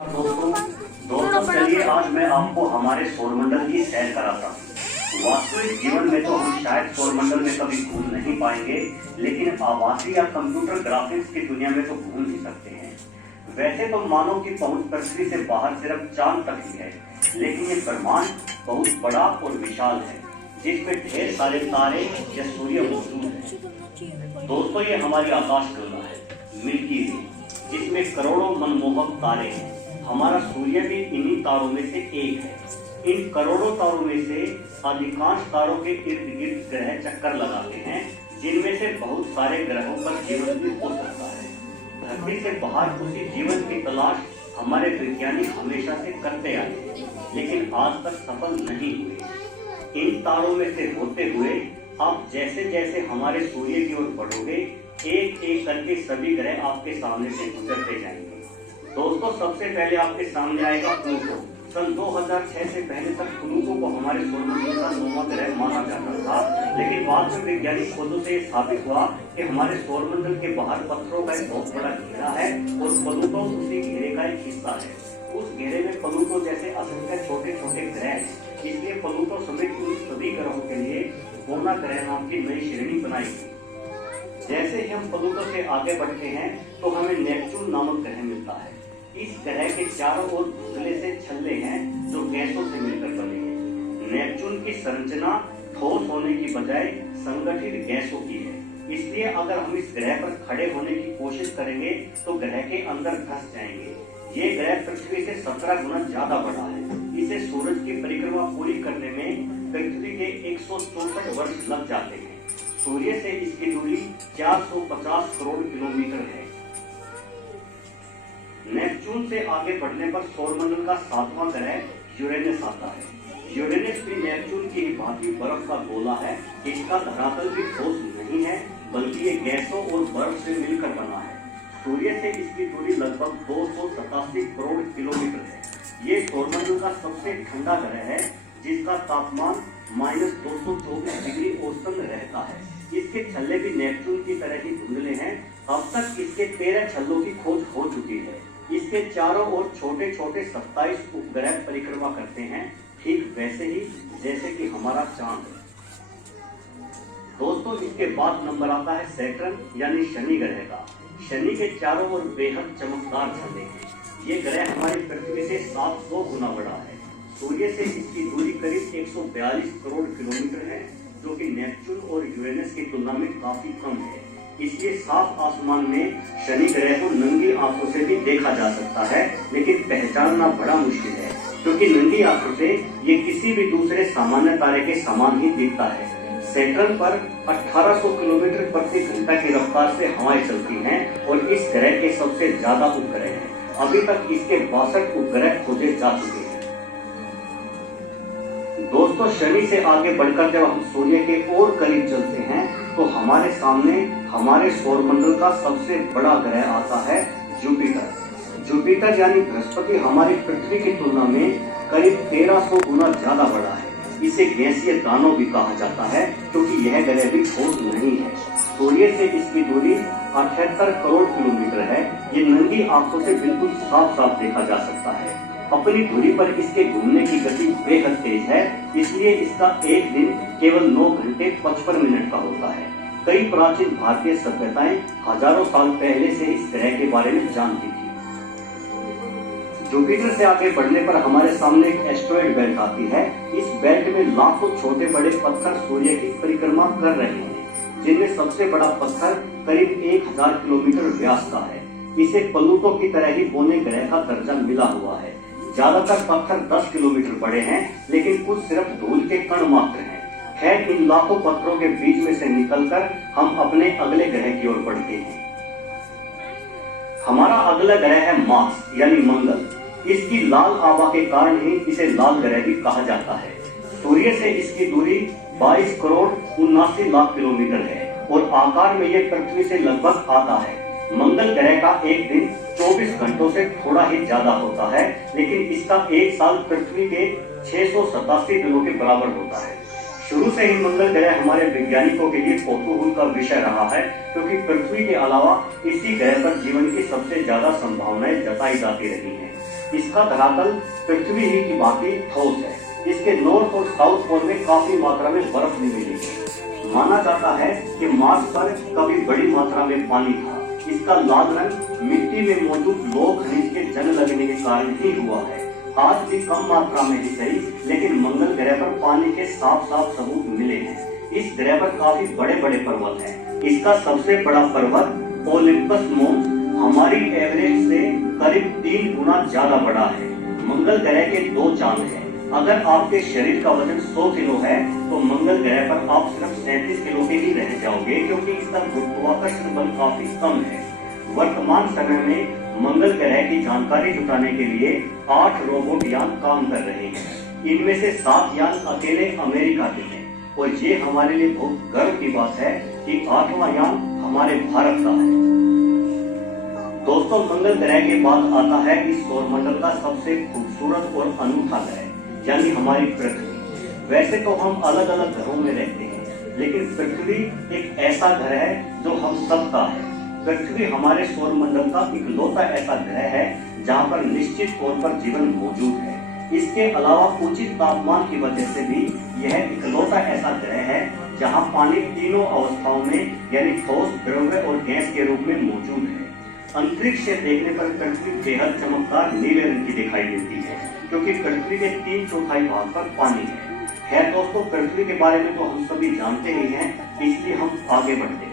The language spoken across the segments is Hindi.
दोस्तों चलिए आज मैं आपको हमारे सौरमंडल की सैर कराता हूँ। वास्तविक जीवन में तो हम शायद सौरमंडल में कभी घूम नहीं पाएंगे, लेकिन आभासी या कंप्यूटर ग्राफिक्स की दुनिया में तो घूम ही सकते हैं। वैसे तो मानव की पहुंच पृथ्वी से बाहर सिर्फ चांद तक ही है, लेकिन ये ब्रह्मांड बहुत बड़ा और विशाल है, जिसमें ढेर सारे तारे या सूर्य मौजूद है। दोस्तों ये हमारी आकाश गंगा है, मिल्की वे, जिसमें करोड़ों मनमोहक तारे हैं। हमारा सूर्य भी इन्हीं तारों में से एक है। इन करोड़ों तारों में से अधिकांश तारों के इर्द गिर्द ग्रह चक्कर लगाते हैं, जिनमें से बहुत सारे ग्रहों पर जीवन भी हो सकता है। धरती से बाहर उसी जीवन की तलाश हमारे वैज्ञानिक हमेशा से करते आए हैं, लेकिन आज तक सफल नहीं हुए। इन तारों में से होते हुए आप जैसे जैसे हमारे सूर्य की ओर बढ़ोगे, एक एक करके सभी ग्रह आपके सामने से गुजरते जाएंगे। दोस्तों सबसे पहले आपके सामने आएगा प्लूटो। सन 2006 से पहले तक प्लूटो को हमारे सौरमंडल का 9वां ग्रह माना जाता था, लेकिन बाद में वैज्ञानिक खोजों से साबित हुआ कि हमारे सौरमंडल के बाहर पत्थरों का एक बहुत बड़ा घेरा है और प्लूटो उसी घेरे का एक हिस्सा है। उस घेरे में प्लूटो जैसे असंख्य छोटे छोटे ग्रह हैं, इसलिए प्लूटो समेत उन सभी ग्रहों के लिए बोना ग्रह नाम की नई श्रेणी बनाई गई। जैसे ही हम प्लूटो से आगे बढ़ते हैं तो हमें नेपच्यून नामक ग्रह मिलता है। इस ग्रह के चारों ओर धुंधले से छल्ले हैं जो गैसों से मिलकर बने हैं। नेपच्यून की संरचना ठोस होने की बजाय संगठित गैसों की है, इसलिए अगर हम इस ग्रह पर खड़े होने की कोशिश करेंगे तो ग्रह के अंदर धंस जाएंगे। ये ग्रह पृथ्वी से 17 गुना ज्यादा बड़ा है। इसे सूरज की परिक्रमा पूरी करने में पृथ्वी के 164 वर्ष लग जाते हैं। सूर्य से इसकी दूरी 450 करोड़ किलोमीटर है। नेपच्यून से आगे बढ़ने पर सौरमंडल का 7वां ग्रह यूरेनस आता है। यूरेनस भी नेपच्यून की भांति बर्फ का गोला है। इसका धरातल भी ठोस नहीं है, बल्कि ये गैसों और बर्फ से मिलकर बना है। सूर्य से इसकी दूरी लगभग 287 करोड़ किलोमीटर है। ये सौरमंडल का सबसे ठंडा ग्रह है, जिसका तापमान -224 डिग्री औसतन रहता है। इसके छल्ले भी नेपच्यून की तरह ही धुंधले हैं। अब तक इसके 13 छल्लों की खोज हो चुकी है। इसके चारों ओर छोटे छोटे 27 उपग्रह परिक्रमा करते हैं, ठीक वैसे ही जैसे कि हमारा चांद है। दोस्तों इसके बाद नंबर आता है सैटर्न यानी शनि ग्रह का। शनि के चारों ओर बेहद चमकदार छल्ले हैं। ये ग्रह हमारी पृथ्वी से 700 गुना बड़ा है। सूर्य से इसकी दूरी करीब 142 करोड़ किलोमीटर है, जो कि नेपच्यून और यूरेनस की तुलना में काफी कम है। इसलिए साफ आसमान में शनि ग्रह को नंगी आंखों से भी देखा जा सकता है, लेकिन पहचानना बड़ा मुश्किल है, क्योंकि नंगी आंखों से ये किसी भी दूसरे सामान्य तारे के समान ही दिखता है। सैटर्न पर 1800 किलोमीटर प्रति घंटा की रफ्तार से हवाएं चलती हैं और इस ग्रह के सबसे ज्यादा उपग्रह हैं। अभी तक इसके 62 उपग्रह खोजे जा चुके हैं। दोस्तों शनि से आगे बढ़कर जब हम सूर्य के और करीब चलते हैं तो हमारे सामने हमारे सौरमंडल का सबसे बड़ा ग्रह आता है जुपिटर। जुपिटर यानी बृहस्पति हमारी पृथ्वी की तुलना में करीब 1300 गुना ज्यादा बड़ा है। इसे गैसीय दानव भी कहा जाता है, क्योंकि यह ग्रह भी ठोस नहीं है। सूर्य से इसकी दूरी 78 करोड़ किलोमीटर है। ये नंगी आंखों से बिल्कुल साफ साफ देखा जा सकता है। अपनी धुरी पर इसके घूमने की गति बेहद तेज है, इसलिए इसका एक दिन केवल 9 घंटे 55 मिनट का होता है। कई प्राचीन भारतीय सभ्यताएं हजारों साल पहले से इस ग्रह के बारे में जानती थी। जुपिटर से आगे बढ़ने पर हमारे सामने एक एस्टेरॉयड बेल्ट आती है। इस बेल्ट में लाखों छोटे बड़े पत्थर सूर्य की परिक्रमा कर रहे हैं, जिनमें सबसे बड़ा पत्थर करीब 1000 किलोमीटर व्यास का है। इसे प्लूटो की तरह ही बोने ग्रह का दर्जा मिला हुआ है। ज्यादातर पत्थर 10 किलोमीटर बड़े हैं, लेकिन कुछ सिर्फ धूल के कण मात्र हैं। खैर इन लाखों पत्थरों के बीच में से निकलकर हम अपने अगले ग्रह की ओर बढ़ते हैं। हमारा अगला ग्रह है मार्स यानी मंगल। इसकी लाल आभा के कारण ही इसे लाल ग्रह भी कहा जाता है। सूर्य से इसकी दूरी 22 करोड़ 79 लाख किलोमीटर है और आकार में यह पृथ्वी से लगभग आधा है। मंगल ग्रह का एक दिन 24 घंटों से थोड़ा ही ज्यादा होता है, लेकिन इसका एक साल पृथ्वी के 687 दिनों के बराबर होता है। शुरू से ही मंगल ग्रह हमारे वैज्ञानिकों के लिए कौतूहल का विषय रहा है, क्योंकि पृथ्वी के अलावा इसी ग्रह पर जीवन की सबसे ज्यादा संभावनाएं जताई जाती रही हैं। इसका धरातल पृथ्वी ही की भांति ठोस है। इसके नॉर्थ और साउथ पोल में काफी मात्रा में बर्फ भी मिली है। माना जाता है कि मार्स पर कभी बड़ी मात्रा में पानी था। इसका लाल रंग मिट्टी में मौजूद लोह खनिज के जंग लगने के कारण ही हुआ है। आज भी कम मात्रा में ही सही, लेकिन मंगल ग्रह पर पानी के साफ साफ सबूत मिले हैं। इस ग्रह पर काफी बड़े बड़े पर्वत हैं। इसका सबसे बड़ा पर्वत ओलिम्पस मोन्स हमारी एवरेज से करीब 3 गुना ज्यादा बड़ा है। मंगल ग्रह के 2 चांद हैं। अगर आपके शरीर का वजन 100 किलो है तो मंगल ग्रह पर आप सिर्फ 37 किलो के ही रह जाओगे, क्योंकि इसका गुरुत्वाकर्षण बल काफी कम है। वर्तमान समय में मंगल ग्रह की जानकारी जुटाने के लिए 8 रोबोट यान काम कर रहे हैं। इनमें से 7 यान अकेले अमेरिका के हैं और ये हमारे लिए बहुत गर्व की बात है कि 8वां यान हमारे भारत का है। दोस्तों, मंगल ग्रह के बाद आता है इस सौरमंडल का सबसे खूबसूरत और अनूठा ग्रह, यानी हमारी पृथ्वी। वैसे तो हम अलग अलग ग्रहों में रहते हैं, लेकिन पृथ्वी एक ऐसा ग्रह है जो हम सबका है। पृथ्वी हमारे सौरमंडल का इकलौता ऐसा ग्रह है जहाँ पर निश्चित तौर पर जीवन मौजूद है। इसके अलावा उचित तापमान की वजह से भी यह इकलौता ऐसा ग्रह है जहाँ पानी तीनों अवस्थाओं में यानी ठोस, द्रव्य और गैस के रूप में मौजूद है। अंतरिक्ष से देखने पर पृथ्वी बेहद चमकदार नीले रंग की दिखाई देती है, क्योंकि पृथ्वी के 3/4 भाग पर पानी है। दोस्तों, पृथ्वी के बारे में तो हम सभी जानते ही हैं, इसलिए हम आगे बढ़ते हैं।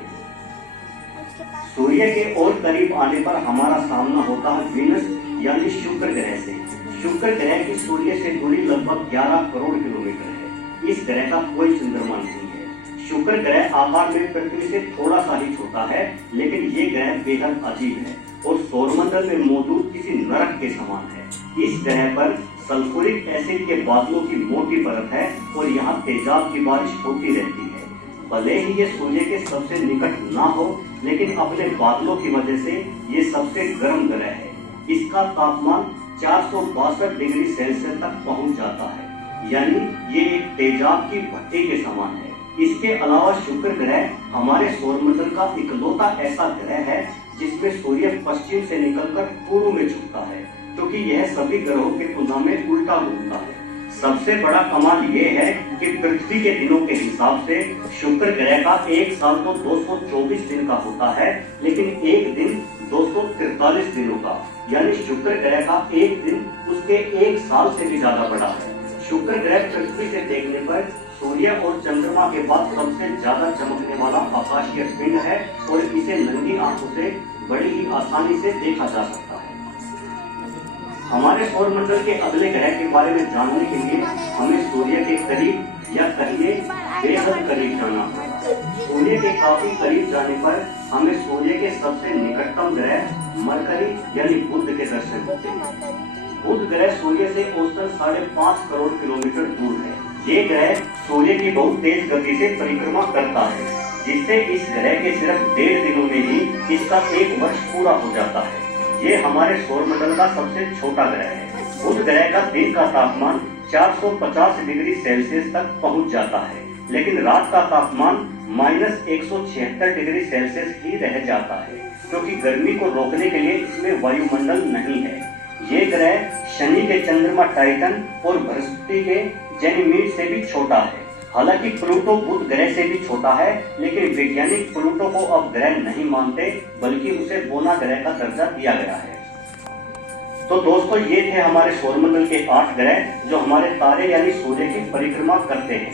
सूर्य के और करीब आने पर हमारा सामना होता है वीनस यानी शुक्र ग्रह से। शुक्र ग्रह की सूर्य से दूरी लगभग 11 करोड़ किलोमीटर है। इस ग्रह का कोई चंद्रमा नहीं है। शुक्र ग्रह आकार में पृथ्वी से थोड़ा सा ही छोटा है, लेकिन ये ग्रह बेहद अजीब है और सौरमंडल में मौजूद किसी नरक के समान है। इस ग्रह पर सल्फ्यूरिक एसिड के बादलों की मोटी परत है और यहाँ तेजाब की बारिश होती रहती है। भले ही ये सूर्य के सबसे निकट ना हो, लेकिन अपने बादलों की वजह से ये सबसे गर्म ग्रह है। इसका तापमान 462 डिग्री सेल्सियस तक पहुंच जाता है, यानी ये एक तेजाब की भट्टी के समान है। इसके अलावा शुक्र ग्रह हमारे सौरमंडल का इकलौता ऐसा ग्रह है जिसमें सूर्य पश्चिम से निकलकर पूर्व में झुकता है, क्योंकि यह सभी ग्रहों की तुलना में उल्टा घूमता है। सबसे बड़ा कमाल ये है कि पृथ्वी के दिनों के हिसाब से शुक्र ग्रह का एक साल तो 224 दिन का होता है, लेकिन एक दिन 243 दिनों का, यानी शुक्र ग्रह का एक दिन उसके एक साल से भी ज्यादा बड़ा है। शुक्र ग्रह पृथ्वी से देखने पर सूर्य और चंद्रमा के बाद सबसे ज्यादा चमकने वाला आकाशीय पिंड है और इसे नंगी आंखों से बड़ी ही आसानी से देखा जा सकता है। हमारे सौरमंडल के अगले ग्रह के बारे में जानने के लिए हमें सूर्य के करीब या कहिए बेहद करीब जाना होगा। सूर्य के काफी करीब जाने पर हमें सूर्य के सबसे निकटतम ग्रह मरकरी यानी बुध के दर्शन होते हैं। बुध ग्रह सूर्य से औसतन 5.5 करोड़ किलोमीटर दूर है। ये ग्रह सूर्य की बहुत तेज गति से परिक्रमा करता है, जिससे इस ग्रह के सिर्फ 1.5 दिनों में ही इसका 1 वर्ष पूरा हो जाता है। ये हमारे सौरमंडल का सबसे छोटा ग्रह है। बुध ग्रह का दिन का तापमान 450 डिग्री सेल्सियस तक पहुंच जाता है, लेकिन रात का तापमान -176 डिग्री सेल्सियस ही रह जाता है, क्योंकि गर्मी को रोकने के लिए इसमें वायुमंडल नहीं है। ये ग्रह शनि के चंद्रमा टाइटन और बृहस्पति के जेनिमिड से भी छोटा है। हालांकि प्लूटो बुध ग्रह से भी छोटा है, लेकिन वैज्ञानिक प्लूटो को अब ग्रह नहीं मानते, बल्कि उसे बोना ग्रह का दर्जा दिया गया है। तो दोस्तों, ये थे हमारे सौरमंडल के 8 ग्रह जो हमारे तारे यानी सूर्य की परिक्रमा करते हैं।